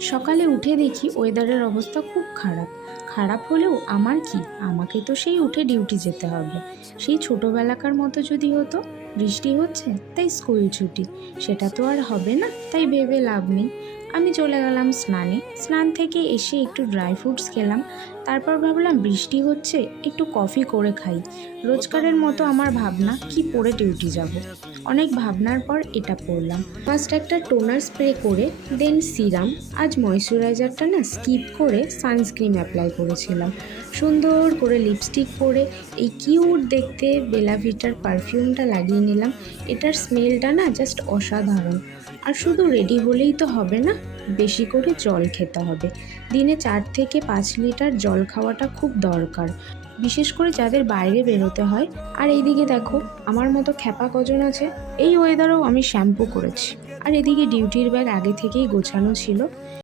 সকালে উঠে দেখি ওয়েদারের অবস্থা খুব খারাপ। খারাপ হলেও আমার কি, আমাকে তো সেই উঠে ডিউটি যেতে হবে। সেই ছোটোবেলাকার মতো যদি হতো, বৃষ্টি হচ্ছে তাই স্কুল ছুটি, সেটা তো আর হবে না, তাই ভেবে লাভ নেই। আমি চলে গেলাম স্নানে। স্নান থেকে এসে একটু ড্রাই ফ্রুটস খেলাম। তারপর ভাবলাম বৃষ্টি হচ্ছে, একটু কফি করে খাই। রোজকারের মতো আমার ভাবনা, কি পরে ডিউটি যাব। অনেক ভাবনার পর এটা পরলাম। ফার্স্ট একটা টোনার স্প্রে করে, দেন সিরাম। আজ ময়শ্চারাইজারটা না স্কিপ করে সানস্ক্রিন অ্যাপ্লাই করেছিলাম। সুন্দর করে লিপস্টিক পরে এই কিউট দেখতে বেলা ভিটার পারফিউমটা লাগিয়ে নিলাম। এটার স্মেলটা না জাস্ট অসাধারণ। আর শুধু রেডি হলেই তো হবে না, বেশি করে জল খেতে হবে। দিনে 4 থেকে 5 লিটার জল খাওয়াটা খুব দরকার, বিশেষ করে যাদের বাইরে বেরোতে হয়। আর এইদিকে দেখো আমার মতো খ্যাপা কজন আছে। এই ওয়েদারেও আমি শ্যাম্পু করেছি। আর এদিকে ডিউটির ব্যাগ আগে থেকেই গোছানো ছিল।